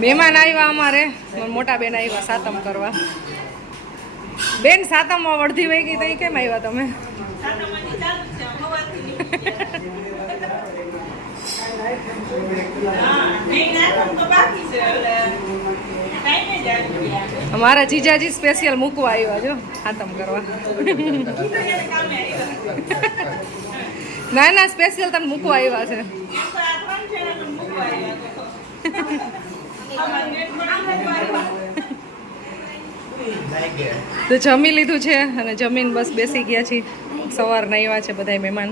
મહેમાન આવ્યા અમારે. મોટા બેન આવ્યા સાતમ કરવા. બેન સાતમમાં વળધી વહી ગઈ તઈ કેમ આવ્યા તમે? અમારા જીજાજી સ્પેશિયલ મૂકવા આવ્યા જો, સાતમ કરવા. ના ના સ્પેશિયલ તમે મૂકવા આવ્યા છે. તો જમી લીધું છે અને જમીન બસ બેસી ગયા છીએ. સવારના આવ્યા છે બધા મહેમાન.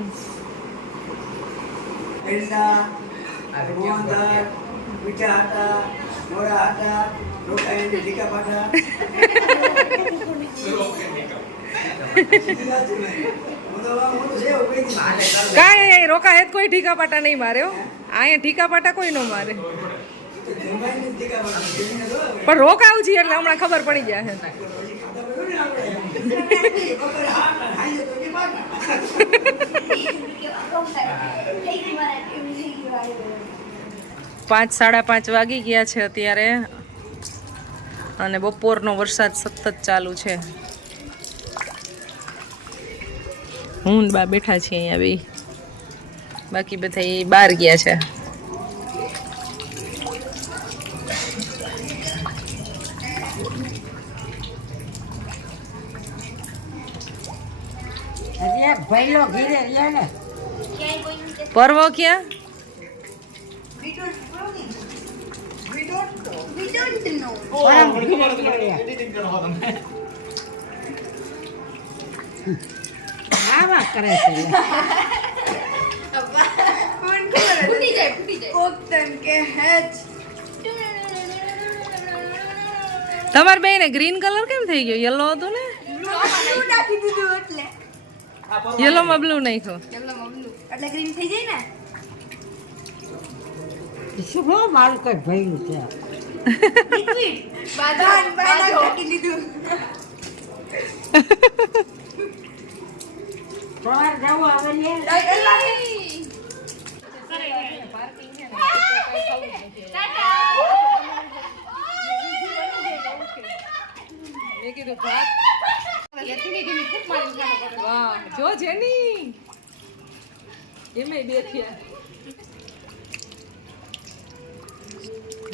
કાંઈ રોકા હેત કોઈ ઠીકા પાટા નહીં માર્યો અહીંયા ઠીકા પાટા કોઈ ન મારે તો જમવાઈને ટીકા પાટા. જમીને તો પણ રોકાવું છીએ એટલે હમણાં ખબર પડી જાય છે. પાંચ, સાડા પાંચ વાગી ગયા છે અત્યારે. અને બપોરનો વરસાદ સતત ચાલુ છે. હું બા બેઠા છીએ અહીંયા બી. બાકી બધા બહાર ગયા છે ભૈલો ઘીરે રહ્યા ને પર્વ ક્યાં? કરે છે તમારે બે ને ગ્રીન કલર કેમ થઈ ગયો? યલો હતો ને? યલો માં બ્લુ નાખ્યો એટલે ગ્રીન થઈ જાય ને? શું હો મારું કઈ ભૈલું છે. મેં કીધું ભાત. વાહ જો જેની. એમે બે થયા.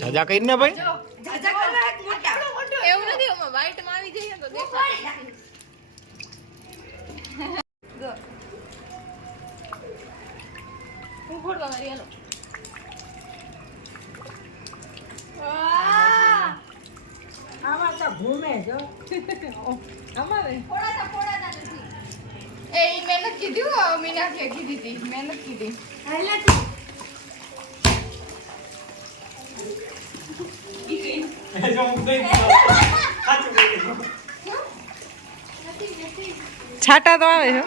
જાજા કરીને ભાઈ? જાજા કલાક મોટા. એવું નથી ઓમાં વાઈટમાં આવી જઈએ તો દેખાય. હું ફોડવા મારી હાલો. આમાં તો ઘૂમે જો. અમારે. નથી એ કીધી હતી કીધી છાટા તો આવે છે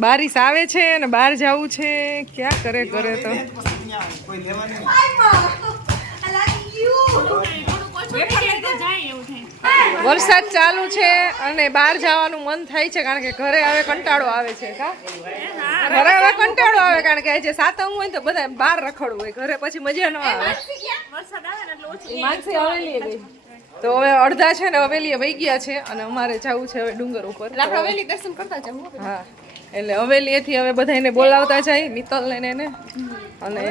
બારિશ આવે છે અને બહાર જવું છે. ક્યાં કરે કરે તો? કોઈ લેવા વરસાદ ચાલુ છે અને બહાર જવાનું મન થાય છે કારણ કે ઘરે હવે કંટાળો આવે છે ઘરે હવે કંટાળો આવે કારણ કે જે સાતમ હોય ને તો બધા બહાર રખડવું હોય ઘરે પછી મજા ન આવે. માનસી હવેલીએ ગઈ તો હવે અડધા છે ને હવેલીએ વહી ગયા છે અને અમારે જવું છે હવે ડુંગર ઉપર. હવેલી દર્શન કરતા જવું હા એટલે હવેલીએથી હવે બધાને બોલાવતા જાય મિત્તલ ને એને અને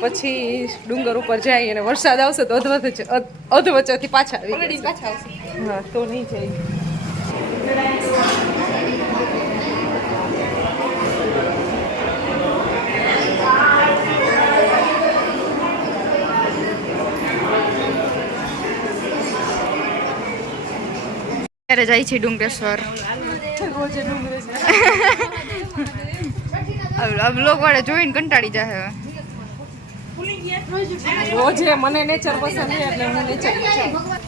પછી ડુંગર ઉપર જાય અને વરસાદ આવશે તો અધવચ્ચે અધવચ્ચેથી પાછા આવી પાછા આવશે. હા તો નહીં જઈ ત્યારે જાય છે ડુંગરેશ્વર. બ્લોગ વાળા જોઈને કંટાળી જાય રોજે મને નેચર પસંદ છે એટલે હું નેચર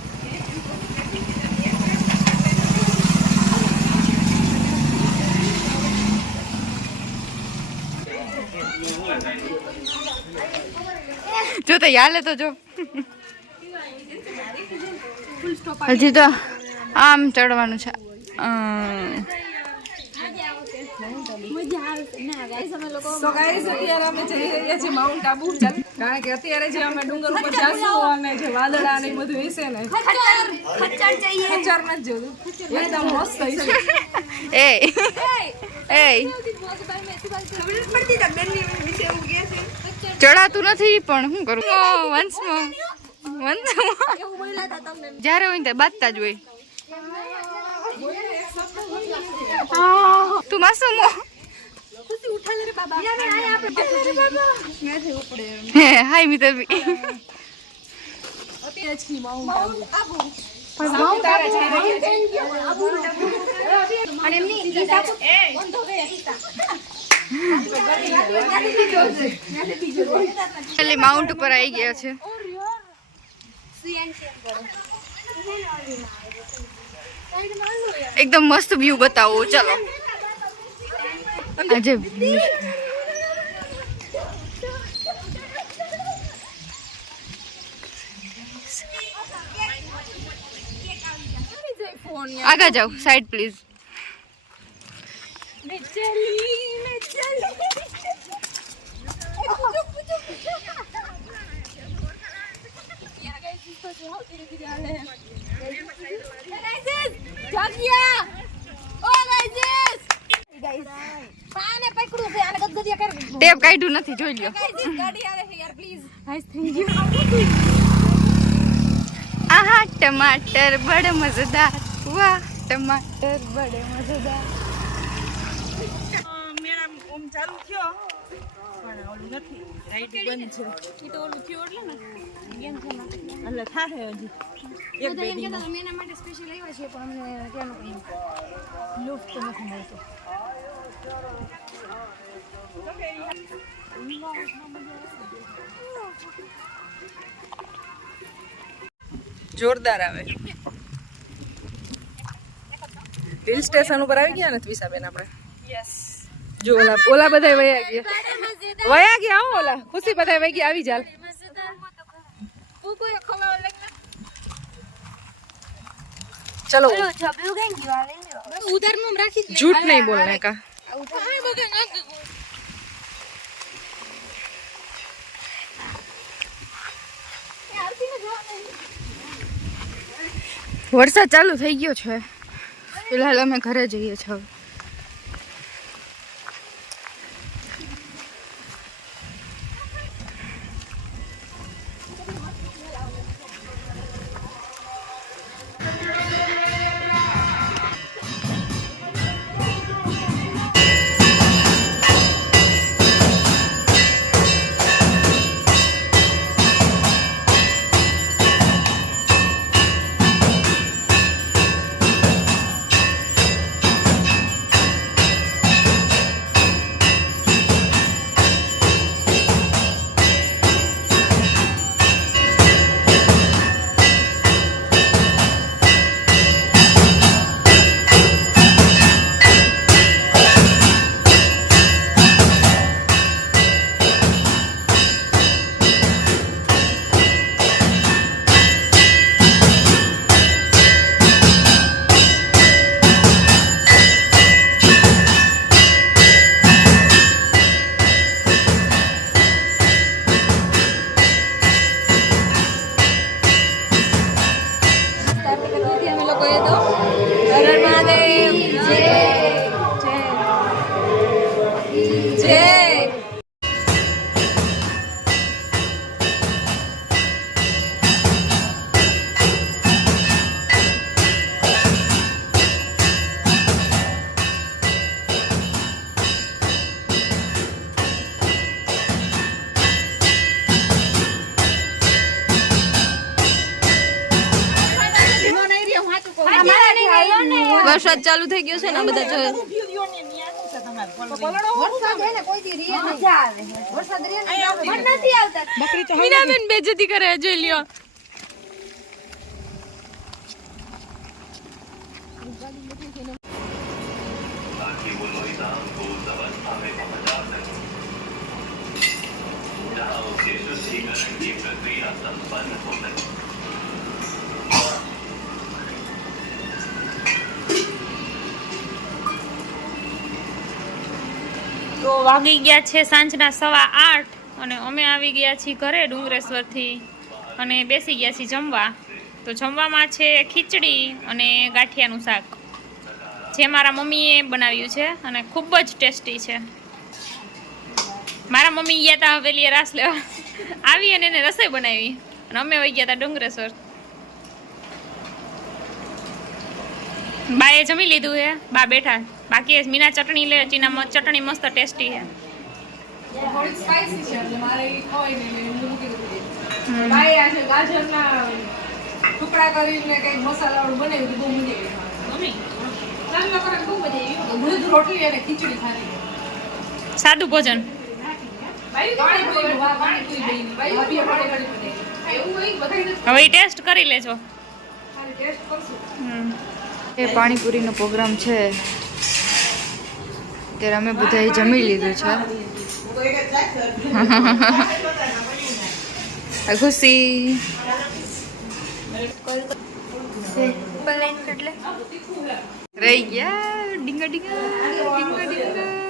જો તો યાલે તો જો. હજી તો આમ ચડવાનું છે. કારણ કે અત્યારે અમે ડુંગર ઉપર જે વાદળા બધું હશે ને. એકદમ મસ્ત એ. એ. ચડાતું નથી, પણ શું કરું? વંશમાં વંશમાં જ્યારે હોય ત્યારે બાજતા જ હોય. તું માસુમ હાય મિત્ર એટલે માઉન્ટ ઉપર આવી ગયા છે. એકદમ મસ્ત વ્યૂ બતાવો ચાલો. આજે આગળ જાઓ સાઈડ પ્લીઝ ટેપ કાઢ્યું નથી જોઈ લ્યો. આહા ટમાટર બડ મજેદાર. વાહ ટમાટર બડે મજેદાર. મેળામ ઓમ ચાલુ થયો પણ ઓલું નથી. રાઈડ બંધ છે. એટલે થાશે હજી. એક બે દી લુફ્ટ નથી મળતો. જોરદાર આવે. હિલ સ્ટેશન ઉપર આવી ગયા ને ત્વિષાબેન આપણે જો ઓલા ઓલા બધા વયા ગયા વયા ગયા હો ઓલા ખુશી બધા વહી ગયા આવી જાલ ચલો झूठ नहीं बोलने का વરસાદ ચાલુ થઈ ગયો છે ફિલહાલ અમે ઘરે જઈએ છીએ હવે. વરસાદ ચાલુ થઈ ગયો છે ને બધા જોયે મીરાબેન બેજતી કરે જોઈ લ્યો. વાગી ગયા છે સાંજના સવા આઠ અને અમે આવી ગયા છીએ ઘરે ડુંગરેશ્વરથી અને બેસી ગયા છીએ જમવા. તો જમવામાં છે ખીચડી અને ગાંઠિયાનું શાક. જે મારા મમ્મીએ બનાવ્યું છે અને ખૂબ જ ટેસ્ટી છે. મારા મમ્મી ગયા હતા હવેલીએ રાસ લેવા. આવી અને એને રસોઈ બનાવી. અને અમે વહી ગયા હતા ડુંગરેશ્વર બાએ જમી લીધું છે બા બેઠા. બાકી મીના ચટણી લે ચીના ચટણી મસ્ત ટેસ્ટી હું. સાદું ભોજન. હવે ટેસ્ટ કરી લેજો. ટેસ્ટ કરશું. એ પાણીપુરીનો પ્રોગ્રામ છે. ત્યારે અમે બધાએ જમી લીધું છે. ખુશી. રહી ગયા. ડીંગા ડીંગા ડીંગા ડીંગા.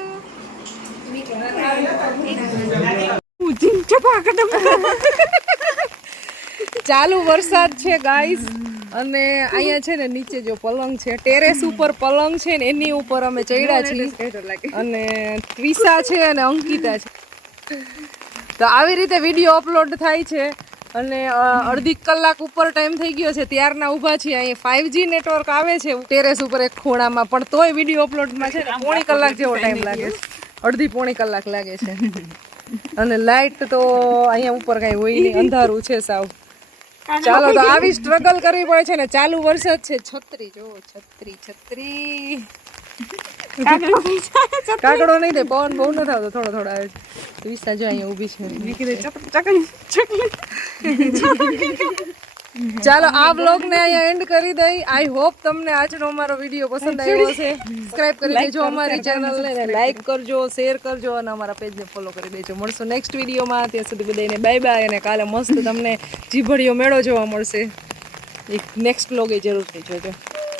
ચાલુ વરસાદ છે ગાઈસ અને અહીંયા છે ને નીચે જો પલંગ છે ટેરેસ ઉપર પલંગ છે ને એની ઉપર અમે ચડ્યા છીએ. અને ત્રિષા છે અને અંકિતા છે. તો આવી રીતે વીડિયો અપલોડ થાય છે અને અડધી કલાક ઉપર ટાઈમ થઈ ગયો છે ત્યારના ઊભા છીએ. અહીંયા ફાઇવજી નેટવર્ક આવે છે ટેરેસ ઉપર એક ખૂણામાં પણ તોય વીડિયો અપલોડમાં છે ને પોણી કલાક જેવો ટાઈમ લાગે છે. અડધી પોણી કલાક લાગે છે. અને લાઈટ તો અહીંયા ઉપર કઈ હોય નહીં અંધારું છે સાવ. ચાલો તો આવી સ્ટ્રગલ કરવી પડે છે ને. ચાલુ વરસાદ છે. છત્રી જો છત્રી છત્રી. કાકડો નહીં દે પવન બહુ ન આવતો થોડો થોડો આવે છે વિસા જો અહીંયા ઊભી છે. ચાલો આ બ્લોગ ને અહીંયા એન્ડ કરી દઈ. આઈ હોપ તમને આજનો અમારો વીડિયો પસંદ આવ્યો હશે. સબસ્ક્રાઇબ કરી દેજો અમારી ચેનલ ને. લાઈક કરજો શેર કરજો અને અમારા પેજ ને ફોલો કરી દેજો. મળશું નેક્સ્ટ વિડીયોમાં ત્યાં સુધી બધાને બાય બાય અને કાલે મસ્ત તમને જીભડીયો મેળો જોવા મળશે. એક નેક્સ્ટ બ્લોગ એ જરૂરથી જોજો.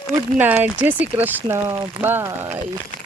ગુડ નાઇટ જય શ્રી કૃષ્ણ. બાય